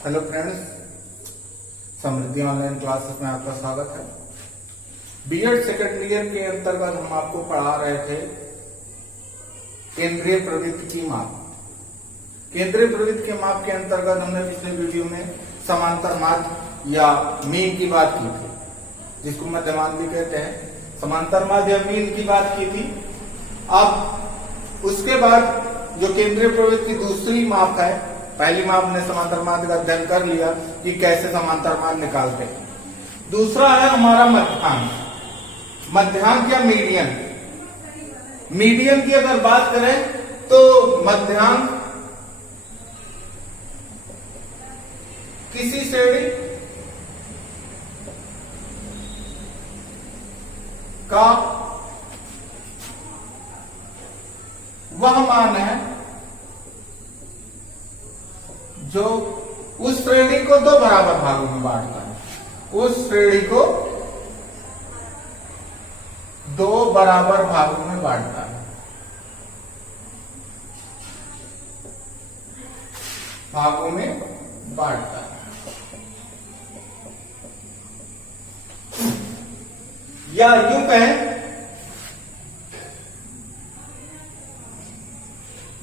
Hello friends, समृद्धि online classes में आपका स्वागत है। बीएड सेकेंड ईयर के अंतर्गत हम आपको पढ़ा रहे थे केंद्रीय प्रवृत्ति की माप। केंद्रीय प्रवृत्ति के माप के अंतर्गत हमने पिछले वीडियो में समांतर माध्य या मीन की बात की थी, जिसको मध्यमान भी कहते हैं। समांतर माध्य या मीन की बात की थी। अब उसके बाद जो केंद्रीय प्रवृत्ति की दूसरी माप है, पहली माप ने समांतर माध्य का अध्ययन कर लिया कि कैसे समांतर माध्य निकालते हैं। दूसरा है हमारा मध्यांक। मध्यांक या मीडियन। मीडियन की अगर बात करें तो मध्यांक किसी श्रेणी का वह मान है जो उस श्रेणी को दो बराबर भागों में बांटता है। उस श्रेणी को दो बराबर भागों में बांटता है। भागों में बांटता है। या यूं कहें,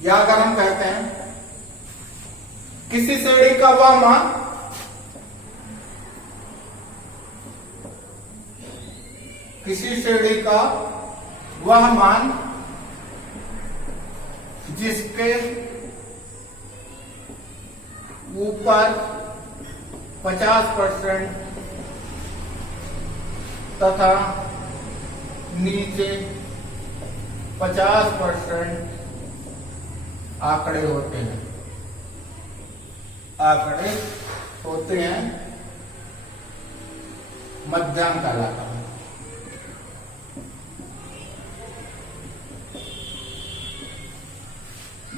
या अगर हम कहते हैं किसी श्रेणी का वह मान जिसके ऊपर 50% तथा नीचे 50% आंकड़े होते हैं। मध्यांक कहलाता है।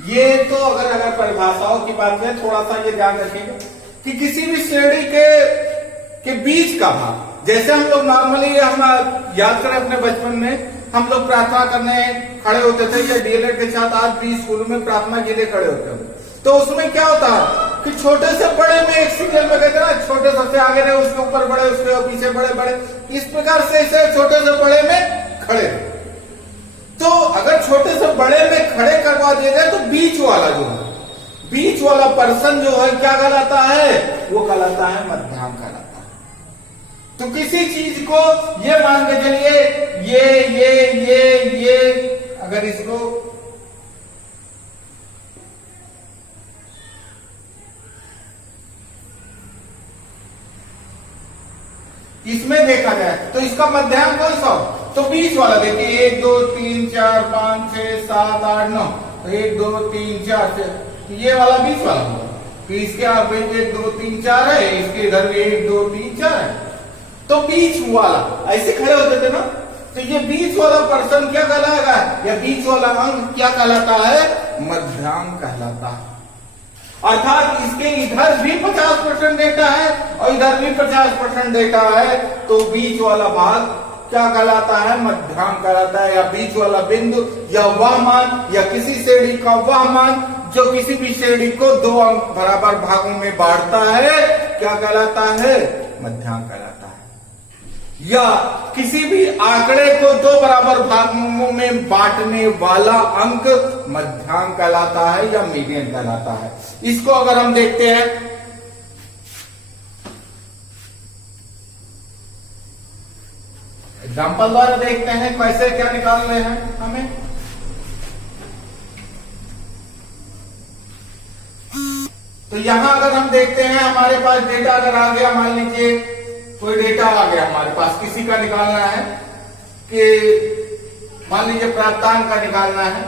ये तो अगर परिभाषाओं की बात करें, थोड़ा सा ये ध्यान रखिएगा कि किसी भी श्रेणी के बीच का भाग, जैसे हम लोग नॉर्मली हम याद करें अपने बचपन में, हम लोग प्रार्थना करने खड़े होते थे या डीएलएड के छात्र आज भी स्कूल में प्रार्थना के लिए खड़े होते हैं। तो उसमें क्या होता है कि छोटे से बड़े में एक सीरियल में कहते हैं ना, छोटे सबसे आगे रहे, उसके ऊपर बड़े, उसके पीछे बड़े बड़े, इस प्रकार से इसे छोटे से बड़े में खड़े। तो अगर छोटे से बड़े में खड़े करवा दिए जाए तो बीच वाला पर्सन जो है क्या कहलाता है? वो कहलाता है मध्यांक कहलाता है। तो किसी चीज को ये मान के चलिए ये अगर इसको इसमें देखा जाए तो इसका मध्यांक कौन सा? तो बीच वाला देखिए, 1 2 3 4 5 6 7 8 9, तो 1 2 3 4 6, ये वाला बीच वाला होगा। तो इसके आगे 1 2 3 4 है, इसके इधर भी 1 2 3 4 है। तो बीच वाला ऐसे खड़े होते थे ना, तो ये बीच वाला पर्सन क्या कहलाएगा, या बीच वाला अंक क्या कहलाता है? मध्यांक कहलाता है। अर्थात इसके इधर भी 50% डेटा है और इधर भी 50% डेटा है, तो बीच वाला भाग क्या कहलाता है? मध्यांक कहलाता है। या बीच वाला बिंदु या वह मान या किसी श्रेणी का वह मान जो किसी भी श्रेणी को दो अंक बराबर भागों में बांटता है, क्या कहलाता है? मध्यांक कहलाता है। या किसी भी आंकड़े को दो बराबर भागों में बांटने वाला अंक मध्यांक कहलाता है या मीडियन कहलाता है। इसको अगर हम देखते हैं, एग्जाम्पल द्वारा देखते हैं कैसे क्या निकालने हैं हमें। तो यहां अगर हम देखते हैं, हमारे पास डेटा अगर आ गया, मान लीजिए कोई डेटा आ गया हमारे पास, किसी का निकालना है कि मान लीजिए प्राप्तांक का निकालना है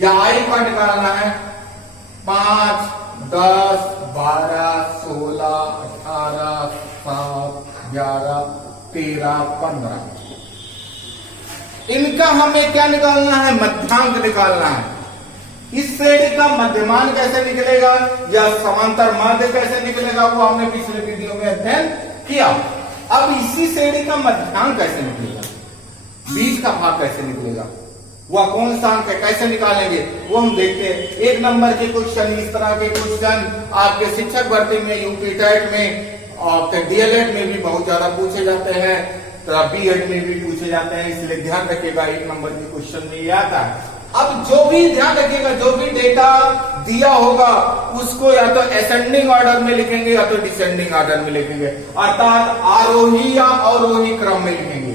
या आयु का निकालना है। 5 10 12 16 18 7 11 13 15, इनका हमें क्या निकालना है? मध्यांक निकालना है। इस श्रेणी का मध्यमान कैसे निकलेगा या समांतर माध्य कैसे निकलेगा, वो हमने पिछले वीडियो में अध्ययन किया। अब इसी श्रेणी का मध्यांक कैसे निकलेगा, बीच का भाग कैसे निकलेगा, वह कौन सा अंक है, कैसे निकालेंगे वो हम देखते हैं। एक नंबर के क्वेश्चन, इस तरह के क्वेश्चन आपके शिक्षक भर्ती में, यूपी टेट में और डीएलएड में भी बहुत ज्यादा पूछे जाते हैं, तो बीएड में भी पूछे जाते हैं, इसलिए ध्यान रखिएगा एक नंबर के क्वेश्चन में ये आता है। अब जो भी ध्यान रखिएगा, जो भी डेटा दिया होगा उसको या तो असेंडिंग ऑर्डर में लिखेंगे या तो डिसेंडिंग ऑर्डर में लिखेंगे, अर्थात आरोही या अवरोही क्रम में लिखेंगे,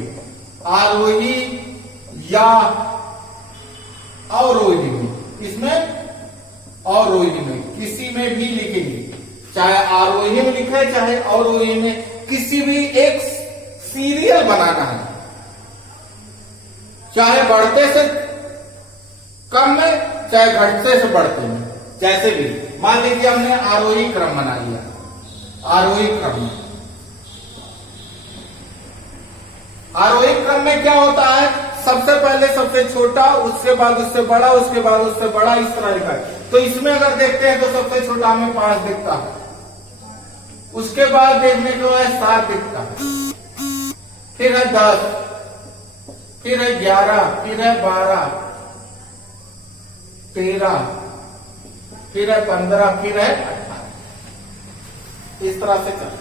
आरोही या अवरोही में, इसमें अवरोही में किसी में भी लिखेंगे, चाहे आरोही में लिखे चाहे अवरोही में, किसी भी एक सीरियल बनाना है, चाहे बढ़ते से कम में चाहे घटते से बढ़ते में, जैसे भी। मान लीजिए हमने आरोही क्रम बना लिया, आरोही क्रम में, आरोही क्रम में क्या होता है, सबसे पहले सबसे छोटा, उसके बाद उससे बड़ा, उसके बाद उससे बड़ा, इस तरह लिखा है। तो इसमें अगर देखते हैं तो सबसे छोटा हमें 5 दिखता है, उसके बाद देखने को है 7 दिखता है, फिर है 10, फिर है 11, फिर है 12, 13, फिर है 15, फिर है 18, इस तरह से चल।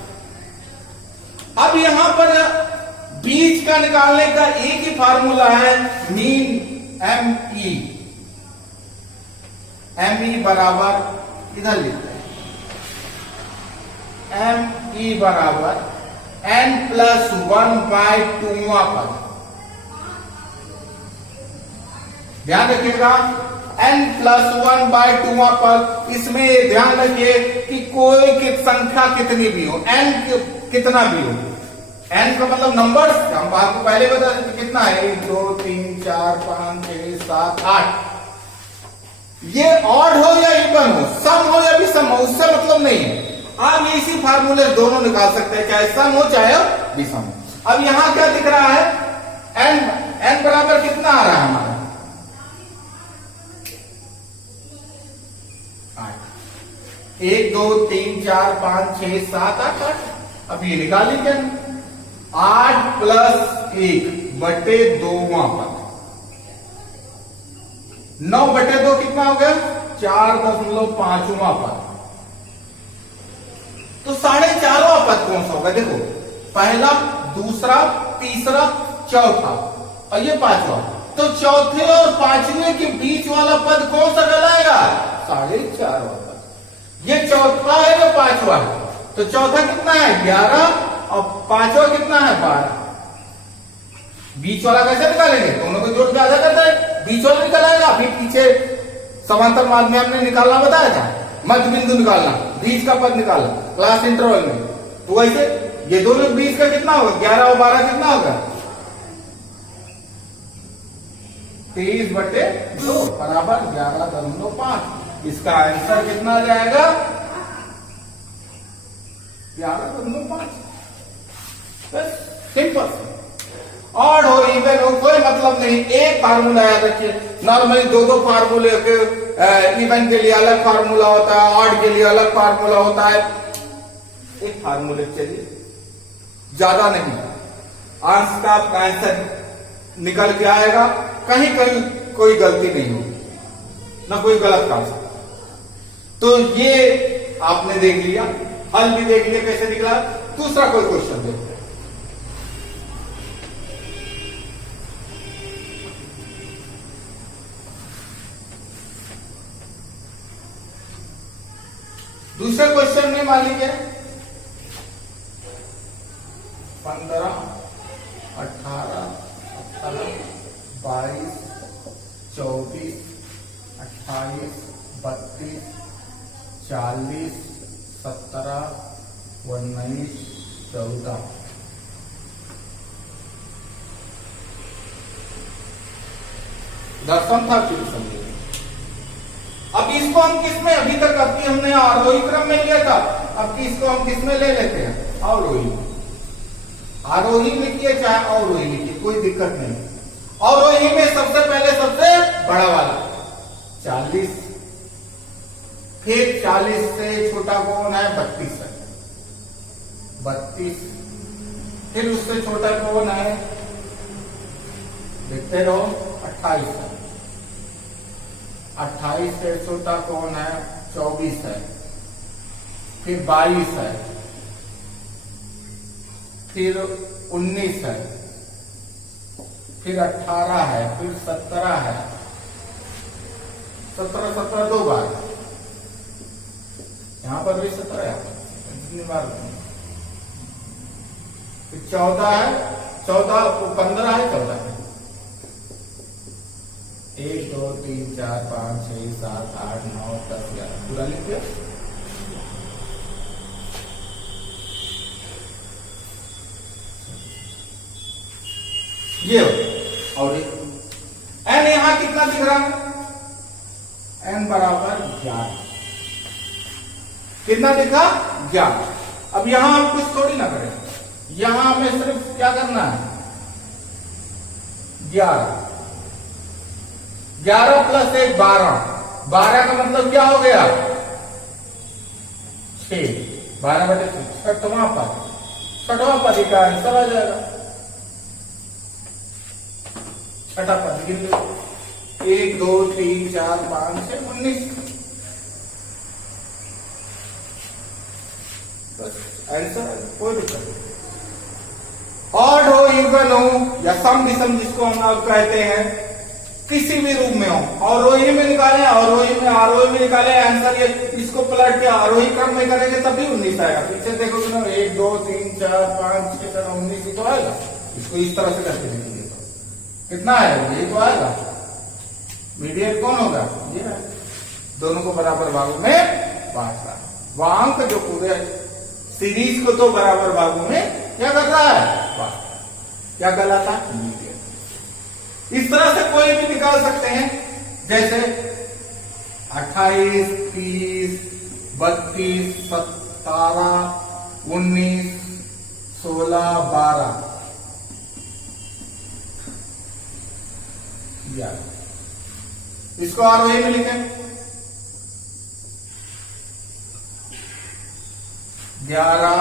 अब यहां पर बीच का निकालने का एक ही फार्मूला है, मीन ME, ME बराबर इधर लिखते हैं, ME बराबर n+1/2वां पद। ध्यान रखिएगा, n+1/2वां पद। इसमें ध्यान रखिए कि कोई संख्या कितनी भी हो, n कितना भी हो, n का मतलब नंबर, हम आपको पहले बता देते कितना है, 1 2 3 4 5 6 7 8। ये ऑड हो या इवन हो, सम हो या विषम हो, उससे मतलब नहीं है। आप इसी फार्मूले दोनों निकाल सकते हैं, चाहे सम हो चाहे विषम हो। अब यहां क्या दिख रहा है, n बराबर कितना आ रहा है हमारा, 1 2 3 4 5 6 7 8 8। अब ये निकाल लीजिए, 8 + 1/2वां पद, 9/2 कितना हो गया, 4.5वां पद। तो 4.5वां पद कौन सा होगा, देखो पहला, दूसरा, तीसरा, चौथा और ये 5वां। तो चौथे और 5वें के बीच वाला पद कौन सा कहलाएगा, 4.5वां पद। ये चौथा है या 5वां है, तो चौथा कितना है 11 और 5वां कितना है 12। बीच वाला कैसे निकालेंगे, दोनों को जोड़ के आधा करता है, बीच वाला निकल आएगा। फिर पीछे समांतर मार्ग में हमने निकालना बताया था, मध्य बिंदु निकालना, बीच का पद निकालना क्लास इंटरवल में। तो वैसे ये दोनों बीच का कितना होगा, 11 और 12 कितना होगा, 23/2 बराबर 11.5। इसका आंसर कितना आ जाएगा, 11.5। बस सिंपल। ऑड हो इवन हो कोई मतलब नहीं, एक फार्मूला याद रखिए। नॉर्मली दो फार्मूले के, इवन के लिए अलग फार्मूला होता है, ऑड के लिए अलग फार्मूला होता है, एक फार्मूले चलिए, ज्यादा नहीं। अंश का आपका आंसर निकल के आएगा, कहीं कहीं कोई गलती नहीं होगी, ना कोई गलत काम। तो ये आपने देख लिया, हल भी देख लिया कैसे निकला। दूसरा कोई क्वेश्चन देखते हैं। दूसरे क्वेश्चन में मान लीजिए 15, 18, 18, 22, 24, 28, 32, 40, 17, 19, 14। दसम था फिर समझिए। अब इसको हम किसमें, अभी तक आपकी हमने आरोही क्रम में लिया था, अब इसको हम किसमें ले लेते हैं, अवरोही। आरोही लिखिए चाहे अवरोही लिखिए, कोई दिक्कत नहीं। अवरोही में सबसे पहले सबसे बड़ा वाला 40, फिर 40 से छोटा कौन है 32 है, 32, फिर उससे छोटा कौन है, देखते रहो 28 है, 28 से छोटा कौन है? 24 है, फिर 22 है, फिर 19 है, फिर 18 है, फिर 17 है, 17 दो बार, यहां पर भी 17 है, कितनी बार? फिर 14 है, 14 15 है, 14 है। 1 2 3 4 5 6 7 8 9 10 11 पूरा लिख दिया। ये और एन यहां कितना दिख रहा है? एन बराबर 11। कितना दिखा? 11। अब यहां हम कुछ थोड़ी ना करें, यहां हमें सिर्फ क्या करना है? 11 प्लस 1 12। 12 का मतलब क्या हो गया? 6। 12/6 छठवां पद। छठवां पद का आंसर आ जाएगा। छठा पद गिन लो। 1 2 3 4 5 6 19। आंसर कोई दिक्कत नहीं। ऑड हो, इवन हो या सम विषम जिसको हम लोग कहते हैं, किसी भी रूप में हो, अवरोही में निकाले, अवरोही में आरोही में निकाले, आंसर ये इसको पलट के आरोही क्रम में करेंगे तब भी 19 आएगा। पीछे देखो ना 1 2 3 4 5 6 7 19 ही तो आएगा। इसको इस तरह से करके देखिए तो कितना आएगा? ये तो आएगा। मीडियन कौन होगा? ये है। दोनों को बराबर भागों में बांट रहा है। वह अंक जो पूरे सीरीज को तो बराबर भागों में क्या कर रहा है? बांट। क्या कहलाता है? मीडियन। इस तरह से कोई भी निकाल सकते हैं, जैसे 28 30 32 17 19 16 12 11। इसको आरोही में लिखें 11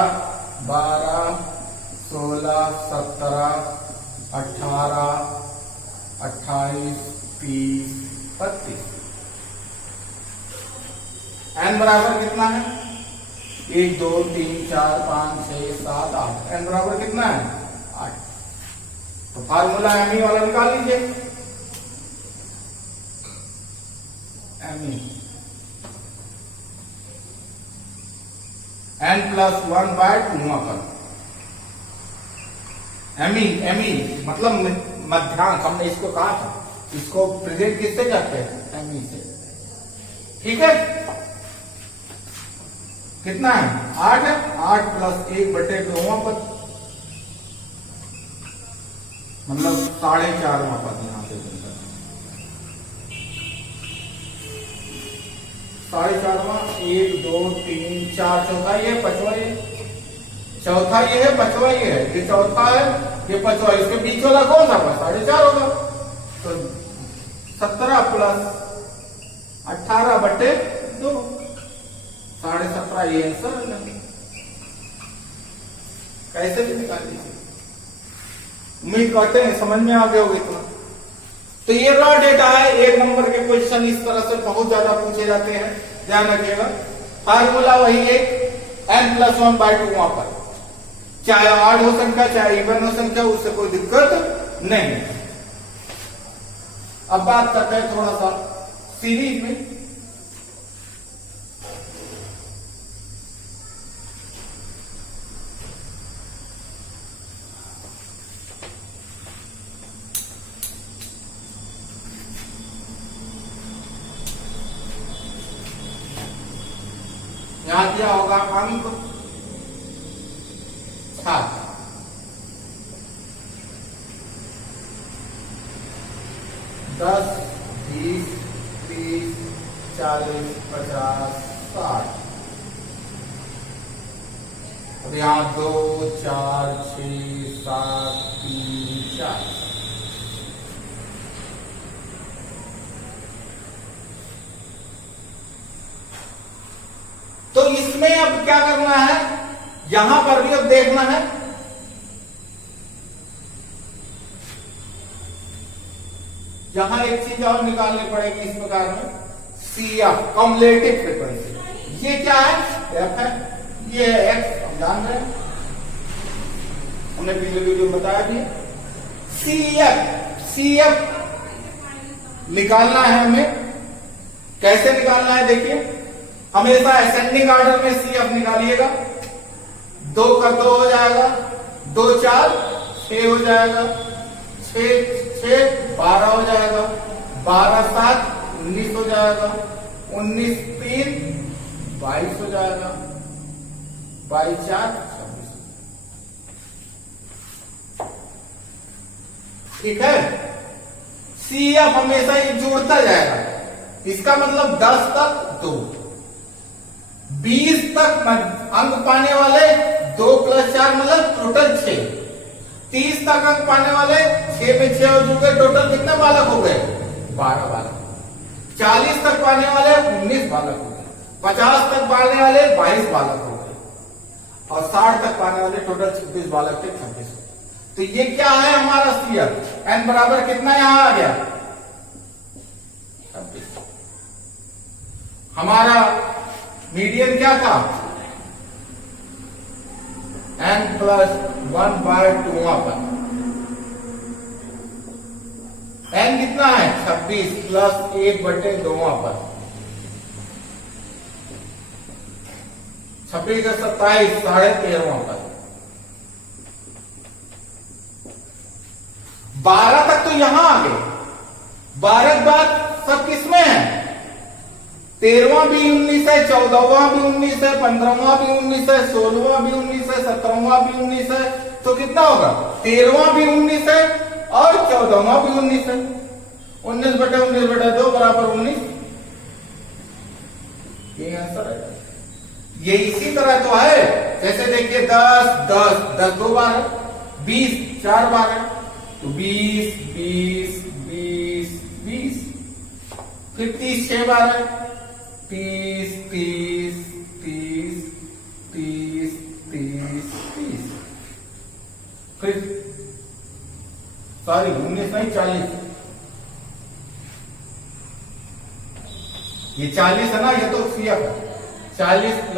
12 16 17 18 28 30 32। एन बराबर कितना है? 1 2 3 4 5 6 7 8। एन बराबर कितना है? 8। तो फार्मूला एम ई वाला निकाल लीजिए। एम ई एन प्लस 1/2 पर एम ई मतलब मध्यांक। हमने इसको कहा था, इसको प्रेजेंट किससे करते हैं? एम ई से। ठीक है, कितना है? 8 है। 8 प्लस 1/2 पद, मतलब 4.5वां पद यहां पे बनता है। 4.5वां 1 2 3 4 चौथा ये है, पांचवा ये, चौथा ये है, पांचवा ये है। ये चौथा है, ये पांचवा, इसके बीच वाला कौन सा? 4.5 होगा। तो 17 प्लस 18/2 17.5 ये आंसर है। कैसे भी निकाल लीजिए। उम्मीद करते हैं समझ में आ गए होगी तो ये रॉ डेटा है। 1 नंबर के क्वेश्चन इस तरह से बहुत ज्यादा पूछे जाते हैं, ध्यान रखिएगा। फार्मूला वही है, n+1/2 वहां पर, चाहे ऑड हो संख्या चाहे इवन हो संख्या, उससे कोई दिक्कत नहीं। अब बात करते हैं थोड़ा सा सीरीज में। यहां क्या होगा? अंक 7। 10 20 30 40 50 60। अब यहां 2 4 6 7 3 4। तो इसमें अब क्या करना है? यहां पर भी अब देखना है, यहां एक चीज और निकालनी पड़ेगी इस प्रकार में। C F cumulative frequency. ये क्या है? एफ है, ये है एक्स, हम जान रहे हैं, हमने पिछले वीडियो में बताया भी। सी एफ निकालना है हमें। कैसे निकालना है? देखिए, हमेशा असेंडिंग ऑर्डर में सी एफ निकालिएगा। 2 का 2 हो जाएगा, 2 4 6 हो जाएगा, 6 12 हो जाएगा, 12 7 19 हो जाएगा, 19 3 22 हो जाएगा, 22 4 26। ठीक है। सी एफ हमेशा ये जोड़ता जाएगा। इसका मतलब 10 तक 2, 20 तक अंक पाने वाले 2 + 4 मतलब टोटल 6, 30 तक अंक पाने वाले 6 में 6 जुड़ गए, टोटल कितने बालक हो गए? 12 बालक। 40 तक पाने वाले 19 बालक हो गए, 50 तक पाने वाले 22 बालक हो गए, और 60 तक पाने वाले टोटल 26 बालक थे, 26। तो ये क्या है हमारा सी एफ? एन बराबर कितना यहां आ गया? 26। हमारा मीडियन क्या था? n + 1/2 पर। n कितना है? 26 + 1/2 पर। 26 का 27 13.5 पर। 12 तक तो यहां आ गए। 12 के बाद सब किसमें है? 13वां भी 19 है, 14वां भी 19 है, 15वां भी 19 है, 16वां भी 19 है, 17वां भी 19 है। तो कितना होगा? 13वां भी 19 है और 14वां भी 19 है। 19/19/2 बराबर 19। ये आंसर है। ये इसी तरह तो है, जैसे देखिए 10 10 10 2 बार है, 20 4 बार है, तो 20 20 20 20, फिर 30 6 बार है, 30 30 30 30 30 30, फिर सॉरी 19 नहीं 40, ये 40 है ना, ये तो सी एफ है। 40 +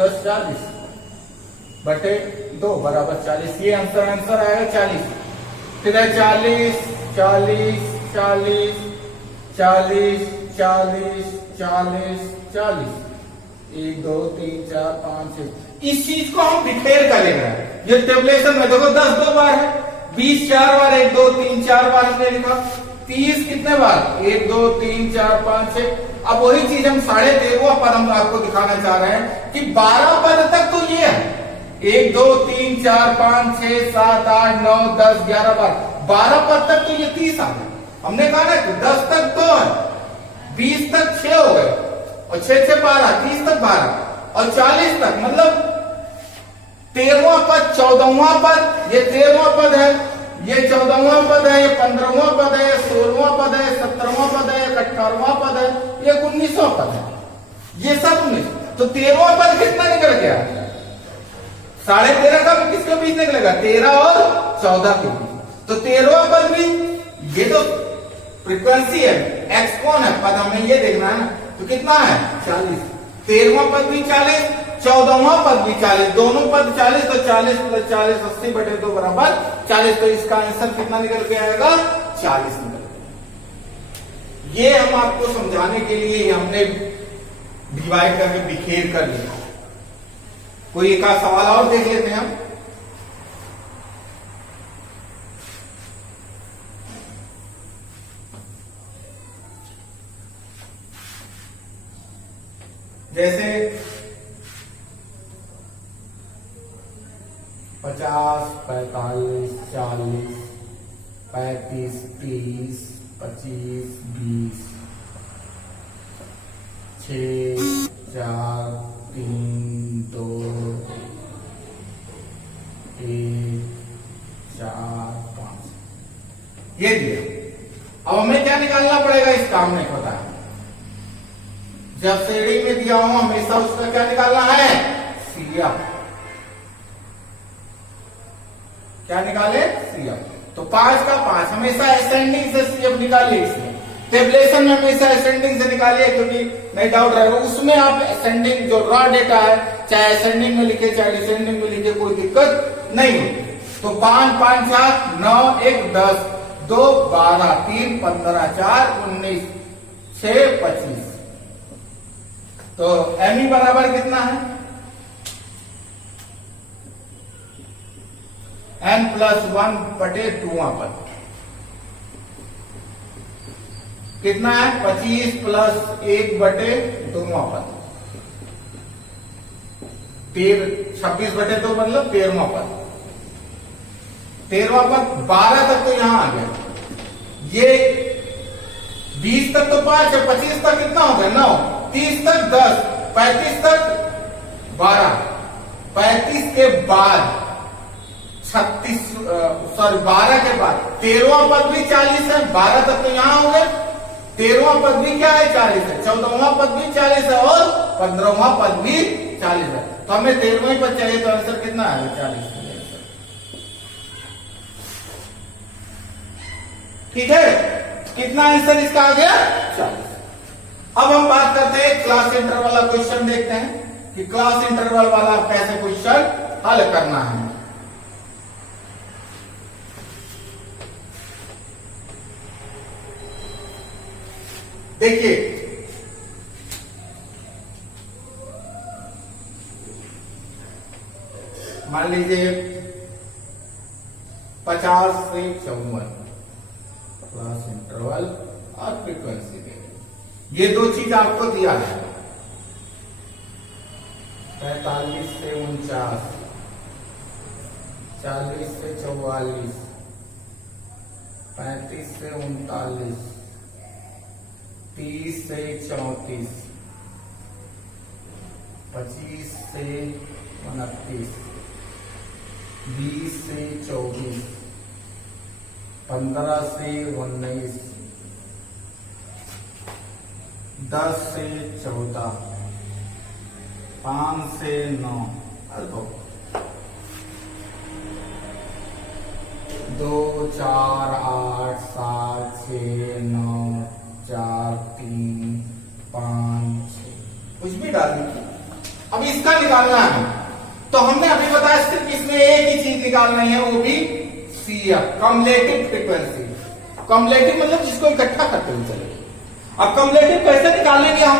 40/2 बराबर 40। ये आंसर आएगा 40। फिर है 40 40 40 40 40 40 40, 1 2 3 4 5 6। इस चीज को हम बिखेर कर ले रहे हैं। ये टेबलेशन में देखो 10 2 बार है, 20 4 बार, 1 2 3 4 बार हमने लिखा, 30 कितने बार? 1 2 3 4 5 6। अब वही चीज हम 13.5वां पद हम आपको दिखाना चाह रहे हैं कि 12 पद तक तो ये है, 1 2 3 4 5 6 7 8 9 10 11 बार, 12 पद तक तो ये 30 आ गए। हमने कहा ना कि 10 तक 2 है, 20 तक 6 हो गए, और 6 6 12, 30 तक 12, और 40 तक मतलब 13वां पद 14वां पद, ये 13वां पद है, ये 14वां पद है, ये 15वां पद है, 16वां पद है, 17वां पद है, 18वां पद है, ये 19वां पद है, ये सब 19। तो 13वां पद कितना निकल गया? 13.5 का किसके बीच निकलेगा? 13 और 14 के बीच। तो 13वां पद भी, ये तो फ्रीक्वेंसी है, एक्स कौन है? पद हमें ये देखना है ना, तो कितना है? 40। 13वां पद भी 40, 14वां पद भी 40, दोनों पद 40, तो 40 + 40 80/2 बराबर 40। तो इसका आंसर कितना निकल के आएगा? 40 निकल के। ये हम आपको समझाने के लिए हमने डिवाइड करके बिखेर कर लिया। कोई एक सवाल और देख लेते हैं हम। जैसे 50 45 40 35 30 25 20 6 4 3 2 1 4 5 ये दिया। अब हमें क्या निकालना पड़ेगा? इसका हमने पता है, जब शेडिंग में दिया हूं हमेशा उसका क्या निकालना है? C F. क्या निकाले? C F. तो 5 का 5 हमेशा असेंडिंग से सी एफ निकालिए। इसमें टेबलेशन में हमेशा असेंडिंग से निकालिए, क्योंकि नहीं डाउट रहेगा। उसमें आप असेंडिंग जो रॉ डेटा है, चाहे असेंडिंग में लिखे चाहे डिसेंडिंग में लिखे, कोई दिक्कत नहीं होती। तो 5 5 7 9 1 10 2 12 3 15 4 19 6 25। तो एमई बराबर कितना है? n प्लस 1 बटे 2वां पद कितना है? 25 प्लस 1 बटे 2वां पद 26 बटे 2 मतलब 13वां पद। 13वां पद 12 तक तो यहां आ गया। ये 20 तक तो 5 है, 25 तक कितना हो गया? 9, 30 तक 10, 35 तक 12, 35 के बाद 12 के बाद 13वां पद भी 40 है। 12 तक तो यहां हो गए। 13वां पद भी क्या है? 40 है। 14वां पद भी 40 है और 15वां पद भी 40 है। तो हमें 13वां पद चाहिए, तो आंसर कितना है? 40। ठीक है, कितना आंसर इसका आ गया? 40। अब हम बात करते हैं क्लास इंटरवल वाला क्वेश्चन, देखते हैं कि क्लास इंटरवल वाला कैसे क्वेश्चन हल करना है। देखिए, मान लीजिए 50 से 54 क्लास इंटरवल और फ्रीक्वेंसी दे, ये दो चीज आपको दिया है। 45 से 49, 40 से 44, 35 से 39, 30 से 34, 25 से 29, 20 से 24, 15 से 19, 10 से 14, 5 से 9, 2 4 8 7 6 9 4 3 5 6, कुछ भी डाल दीजिए। अब इसका निकालना है, तो हमने अभी बताया सिर्फ इसमें एक ही चीज निकालनी है, वो भी CF, कम्युलेटिव फ्रीक्वेंसी। कम्युलेटिव मतलब जिसको इकट्ठा करते हुए चले। अब कम्युलेटिव कैसे निकालेंगे हम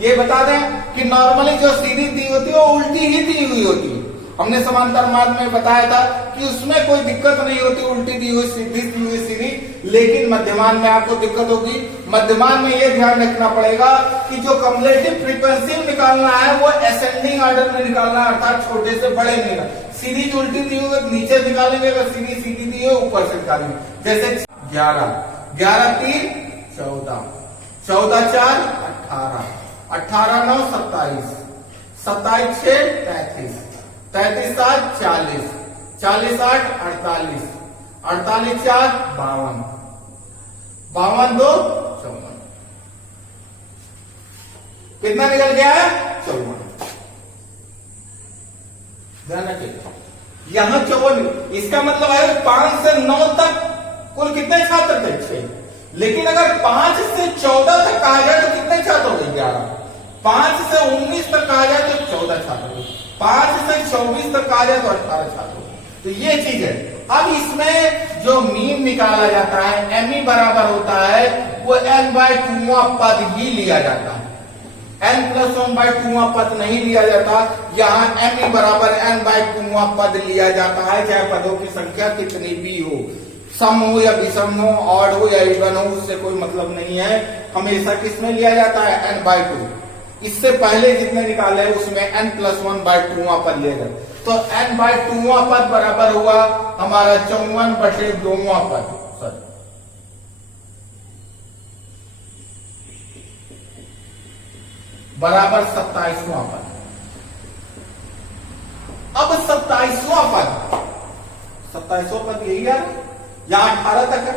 ये बता दें कि नॉर्मली जो सीरीज दी होती है वो उल्टी ही दी हुई होती है। हमने समांतर मार्ग में बताया था कि उसमें कोई दिक्कत नहीं होती, उल्टी दी हुई सीधी दी हुई सीरीज। लेकिन मध्यमान में आपको दिक्कत होगी। मध्यमान में ये ध्यान रखना पड़ेगा कि जो कम्युलेटिव फ्रीक्वेंसी निकालना है वो असेंडिंग ऑर्डर में निकालना है, अर्थात छोटे से बड़े में। सीरीज उल्टी दी हुई नीचे निकालेंगे, अगर सीरीज सीधी दी हुई ऊपर से निकालेंगे। जैसे 11 11 3 14, 14 4 18, 18 9 27, 27 6 33, 33 7 40, 40 8 48, 48 4 52, 52 2 54। कितना निकल गया है? 54। ध्यान रखिए, यहां 54, इसका मतलब है 5 से 9 तक कुल कितने छात्र थे? 6। लेकिन अगर 5 से 14 तक कहा जाए तो कितने छात्र हो गए? 11। 5 से 19 तक कहा जाए तो 14 छात्र हो गए। 5 से 24 तक कहा जाए तो 18 छात्र हो गए। तो ये चीज है। अब इसमें जो मीन निकाला जाता है, एमई बराबर होता है वो n/2वां पद ही लिया जाता है, n+1/2वां पद नहीं लिया जाता। यहाँ एमई बराबर n/2वां पद लिया जाता है, चाहे पदों की संख्या कितनी भी हो, सम हो या विषम हो, ऑड हो या इवन हो, उससे कोई मतलब नहीं है। हमेशा किसमें लिया जाता है? n/2। इससे पहले जितने निकाले उसमें n+1/2वां पद लिया जाता। तो n/2वां पद बराबर हुआ हमारा 54/2वां पद, सॉरी बराबर 27वां पद। अब 27वां पद, 27वां पद यही है, यहां 18 तक है।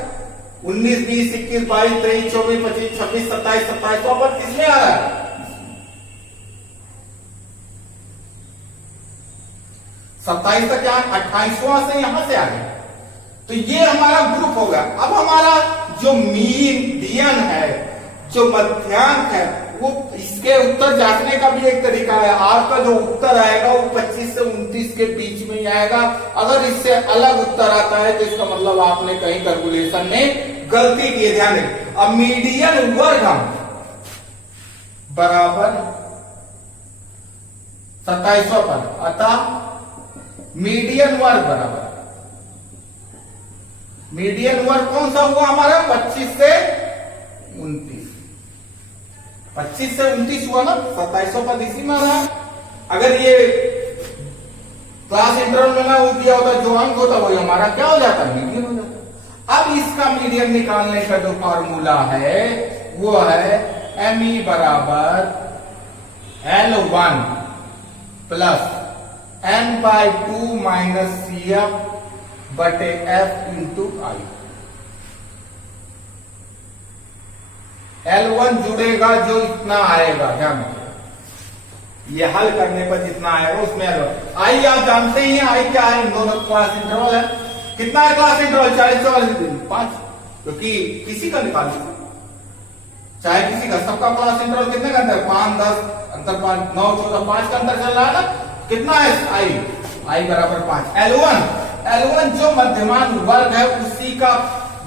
19 20 21 22 23 24 25 26 27, 27वां पद किसमें आ रहा है? 27 तक, यहां 28वां से यहां से आ गया। तो ये हमारा ग्रुप होगा। अब हमारा जो मीडियन है, जो मध्यांक है, वो इसके उत्तर जांचने का भी एक तरीका है। आपका जो उत्तर आएगा वो 25 से 29 के बीच में ही आएगा। अगर इससे अलग उत्तर आता है तो इसका मतलब आपने कहीं कैलकुलेशन में गलती की है। ध्यान दें, अब मीडियन वर्ग हम बराबर 2700 पर, अतः मीडियन वर्ग बराबर, मीडियन वर्ग कौन सा हुआ हमारा 25 से 29, 25 से 29 हुआ ना, 2700 पद इसी में रहा। अगर ये क्लास इंटरवल में ना हो दिया होता, जो अंक होता वही हमारा क्या हो जाता है, मीडियन हो जाता। अब इसका मीडियन निकालने का जो फॉर्मूला है वो है ME बराबर L1 plus N/2 minus CF बटे F इंटू I। L1 जुड़ेगा जो इतना आएगा, ध्यान रखिए, ये हल करने पर जितना आएगा उसमें L1। I आप जानते ही हैं, I क्या है, इन दोनों क्लास इंटरवल है। कितना है क्लास इंटरवल, 40-44 दिन 5, क्योंकि किसी का निकाल लीजिए, चाहे किसी का, सबका क्लास इंटरवल कितने का अंतर, 5, 10 अंतर 5, 9, 14, 5 का अंतर चल रहा है ना। कितना है I बराबर 5। L1 जो मध्यमान वर्ग है उसी का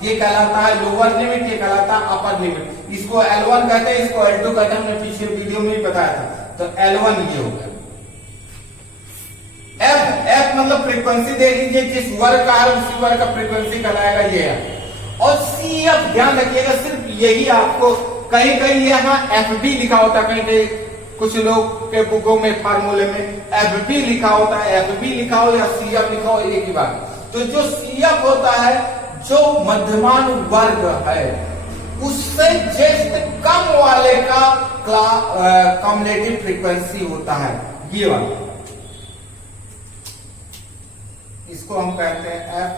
ये कहलाता है लोअर लिमिट, ये कहलाता है अपर लिमिट। इसको L1 कहते हैं, इसको L2 कहते हैं, हमने पिछले वीडियो में ही बताया था। तो L1 ये हो गया। F मतलब फ्रीक्वेंसी दे दीजिए, जिस वर्ग का है उसी वर्ग का फ्रीक्वेंसी कहलाएगा, ये है। और CF ध्यान रखिएगा, सिर्फ यही आपको कहीं कहीं यहाँ FB लिखा होता है, कहीं कहीं कुछ लोग के बुकों में फार्मूले में FB लिखा होता है, FB लिखा हो या CF लिखा हो, एक ही बात। तो जो CF होता है, जो मध्यमान वर्ग है, उससे जस्ट कम वाले का कम्युलेटिव फ्रीक्वेंसी होता है, ये वाला। इसको हम कहते हैं F,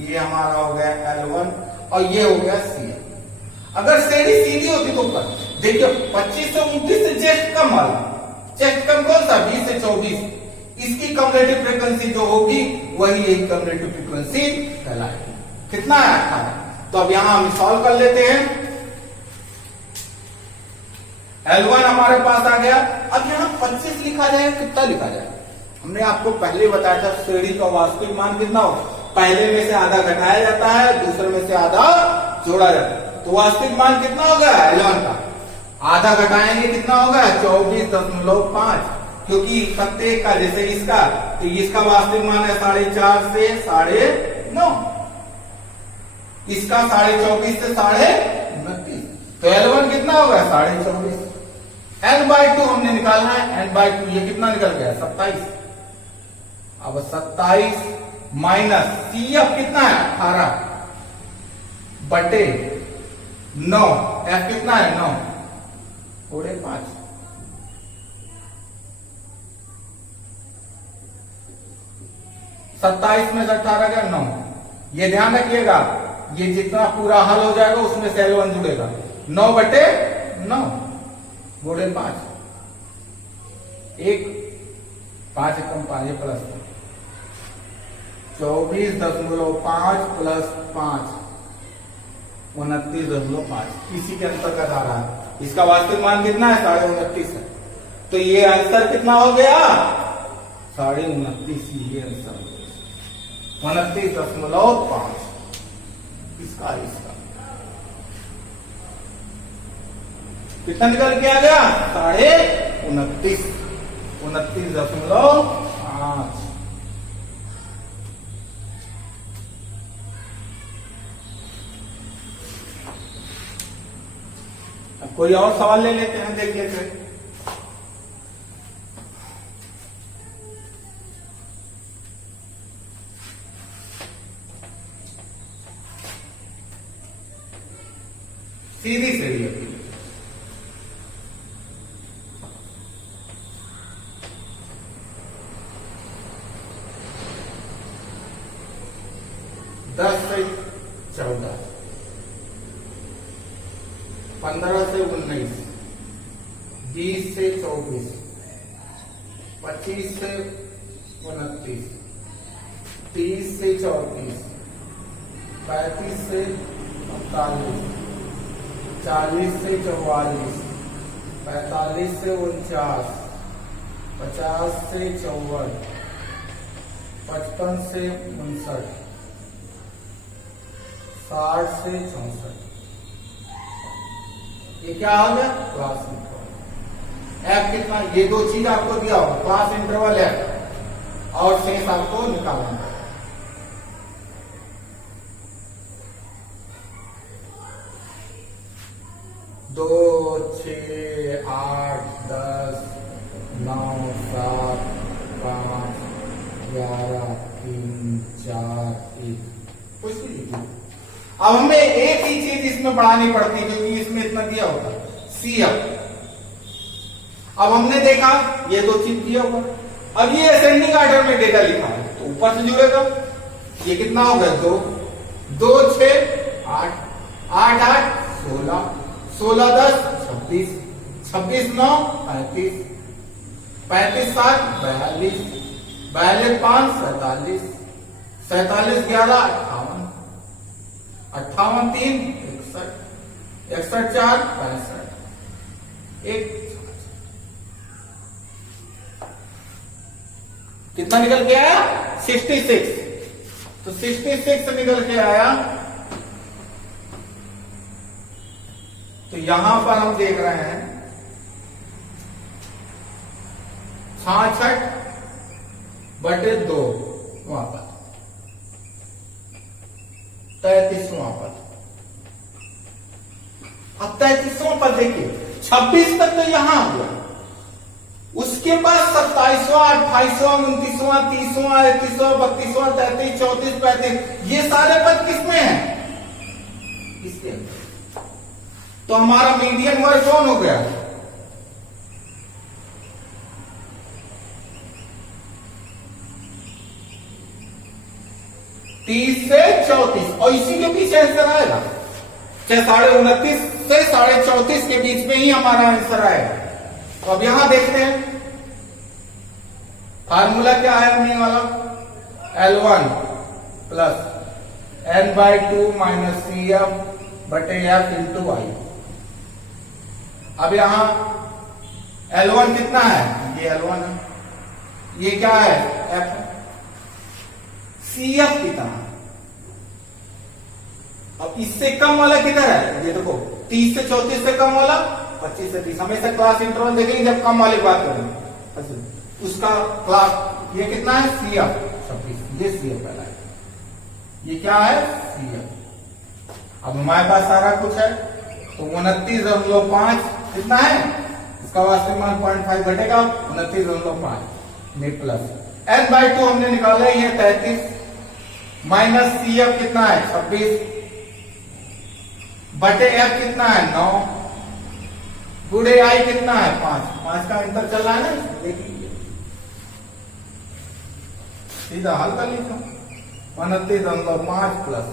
ये हमारा हो गया L1 और ये हो गया CF। अगर श्रेणी सीधी होती तो ऊपर देखिए 25 से 29 से जस्ट कम वाला, जस्ट कम कौन सा, 20 से 24, इसकी कम्युलेटिव फ्रीक्वेंसी जो होगी वही यही कम्युलेटिव फ्रीक्वेंसी कहलाएगी। कितना है 18। तो अब यहां हम सॉल्व कर लेते हैं। L1 हमारे पास आ गया। अब यहां 25 लिखा जाए, कितना लिखा जाए, हमने आपको पहले बताया था श्रेणी का वास्तविक मान कितना हो, पहले में से आधा घटाया जाता है, दूसरे में से आधा जोड़ा जाता है। तो वास्तविक मान कितना होगा L1 का, आधा घटाएंगे कितना होगा 24.5, क्योंकि प्रत्येक का जैसे इसका, तो इसका वास्तविक मान है 4.5 से 9.5, इसका 24.5 से 29.5, तो L1 कितना होगा 24.5। N/2 हमने निकालना है, N/2 ये कितना निकल गया 27। अब 27 माइनस CF कितना है 18 बटे 9, F कितना है 9 थोड़े 5, सत्ताईस में से 18 गया 9। ये ध्यान रखिएगा, ये जितना पूरा हल हो जाएगा उसमें से L1 जुड़ेगा, 9 बटे 9 गुणे 5, 1 5 कम 5 प्लस 24.5 प्लस 5 29.5, इसी के अंतर्गत आ रहा है। इसका वास्तविक मान कितना है 29.5 है, तो ये आंसर कितना हो गया 29.5, ये आंसर 29.5 इसका कितना निकल के आ गया 29.5। अब कोई और सवाल ले लेते हैं, देख लेते हैं। सीधी सीधी 10 से 14, 15 से 19, 20 से 24, 25 से 29, 30 से 34, 35 से 45, 40 से 44, 45 से 49, 50 से 54, 55 से 59, 60 से 64। ये क्या आ गया? Class interval. एफ कितना? ये दो चीज आपको दिया होगा, क्लास इंटरवल एफ और शेष आपको निकालना है। दो, 6, 8, 10, 9, 7, 5, 11, 3, 4, 1। कुछ भी लिखिए। अब हमें एक ही चीज इसमें बढ़ानी पड़ती है क्योंकि इसमें इतना दिया होगा CF। अब हमने देखा ये दो चीज दिया होगा। अब ये असेंडिंग ऑर्डर में डेटा लिखा है तो ऊपर से जुड़ेगा। ये कितना हो गया? 2, 2, 6, 8, 8, 8, 16, 16, 10, 26, 26, 9, 35, 35, 7, 42, 42, 5, 47, 47, 11, 58, 58, 3, 61, 61, 4, 65, 1। कितना निकल के आया? 66। तो 66 निकल के आया। तो यहां पर हम देख रहे हैं 66/2 वहां पर 33वां पद। अब 33वां पद देखिए, 26 तक तो यहां आ गया। उसके बाद 27वां, 28वां, 29वां, 30वां, 31वां, 32वां, 33, 34, 35 ये सारे पद किसमें हैं? इसके अंदर। तो हमारा मीडियन वर्ग कौन हो गया? तीस से 34 और इसी के बीच आंसर आएगा। चाहे 29.5 से 34.5 के बीच में ही हमारा आंसर आएगा। तो अब यहां देखते हैं फार्मूला क्या है अपने वाला? L1 plus N/2 minus CF बटे F इंटू I। अब यहां L1 कितना है? ये L1 है। ये क्या है? F। CF कितना? अब इससे कम वाला किधर है? ये देखो 30 से 34 से कम वाला 25 से 30। हमेशा क्लास इंटरवल देखेंगे जब कम वाली बात करेंगे। उसका क्लास ये कितना है? CF 26। ये CF पहला है। ये क्या है? CF। अब हमारे पास सारा कुछ है तो 29.5 कितना है? इसका वास्तविक मान 0.5 घटेगा 29.5 में प्लस N/2 हमने निकाला है ये 33 माइनस CF कितना है? 26 बटे F कितना है? 9 गुणे I कितना है? 5। 5 का अंतर चल रहा है ना, देखिए सीधा हल कर लीजिए। 29.5 प्लस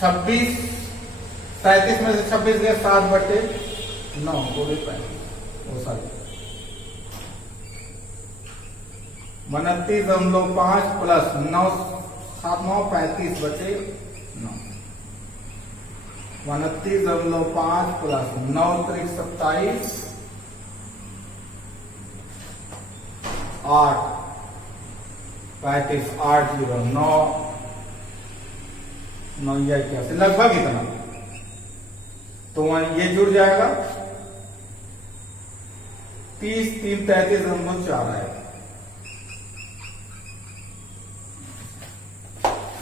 26, 37 में से 26 गया 7/9 गुणे 29.5 प्लस 9 7 9 35/9 29.5 प्लस 9 3 27 8 35 8 0 9 9 या क्या से लगभग इतना। तो ये जुड़ जाएगा 30 3 33 4 आएगा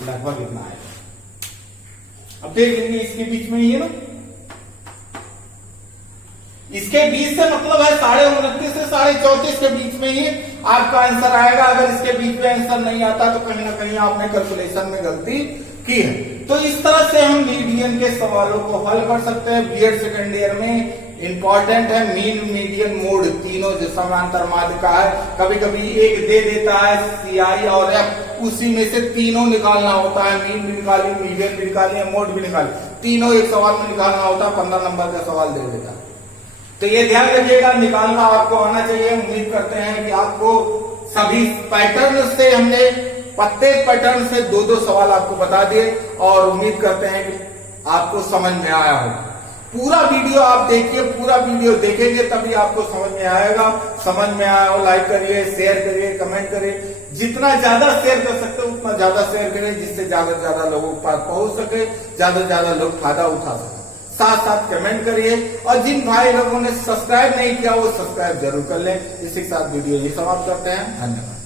लगभग इतना आएगा। अब देख लेंगे इसके बीच में ही है ना, इसके बीच से मतलब है 29.5 से 34.5 के बीच में ही आपका आंसर आएगा। अगर इसके बीच में आंसर नहीं आता तो कहीं ना कहीं आपने कैलकुलेशन में गलती की है। तो इस तरह से हम मीडियन के सवालों को हल कर सकते हैं। बीएड सेकेंड ईयर में इंपॉर्टेंट है मीन मीडियन मोड, तीनों जो समांतर माध्य का है। कभी कभी एक दे देता है CI और F, उसी में से तीनों निकालना होता है। मीन भी निकाली, मीडियन भी निकाली, मोड भी निकाली, तीनों एक सवाल में निकालना होता है। 15 नंबर का सवाल दे देता है। तो ये ध्यान रखिएगा, निकालना आपको आना चाहिए। उम्मीद करते हैं कि आपको सभी पैटर्न से हमने प्रत्येक पैटर्न से दो दो सवाल आपको बता दिए और उम्मीद करते हैं कि आपको समझ में आया हो। पूरा वीडियो आप देखिए, पूरा वीडियो देखेंगे तभी आपको समझ में आएगा। समझ में आया हो लाइक करिए, शेयर करिए, कमेंट करिए। जितना ज्यादा शेयर कर सकते हो उतना ज्यादा शेयर करिए, जिससे ज्यादा से ज्यादा लोगों के पास पहुंच सके, ज्यादा से ज्यादा लोग फायदा उठा सके। साथ साथ कमेंट करिए और जिन भाई लोगों ने सब्सक्राइब नहीं किया वो सब्सक्राइब जरूर कर लें। इसी के साथ वीडियो ये समाप्त करते हैं। धन्यवाद।